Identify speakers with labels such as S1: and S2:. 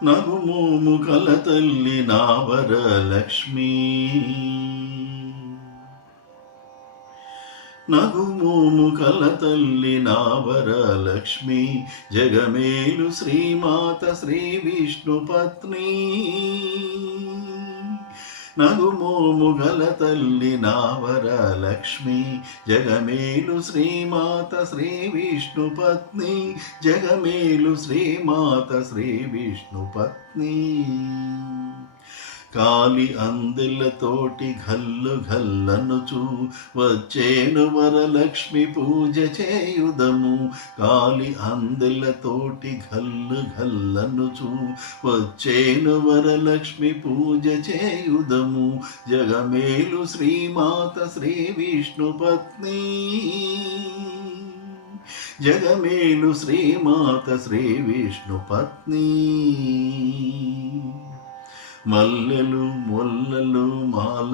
S1: నగుమోము కల తల్లి నావరలక్ష్మి నగుమోము కల తల్లి నావరలక్ష్మి జగమేలు శ్రీమాత శ్రీ విష్ణు పత్ని నగుమోము గల తల్లి నావరలక్ష్మి జగమేలు శ్రీమాత శ్రీ విష్ణు పత్ని జగమేలు శ్రీమాత శ్రీ విష్ణు పత్ని. కాలి అందెలతోటి ఘల్లు ఘల్లనుచు. వచ్చేను వరలక్ష్మి పూజ చేయుదము. కాలి అందెలతోటి ఘల్లు ఘల్లనుచు. వచ్చేను వరలక్ష్మి పూజ చేయుదము. జగమేలు శ్రీమాత శ్రీ విష్ణు పత్ని. జగమేలు శ్రీమాత శ్రీ విష్ణు పత్ని. మల్లెలు మొల్లలు మాల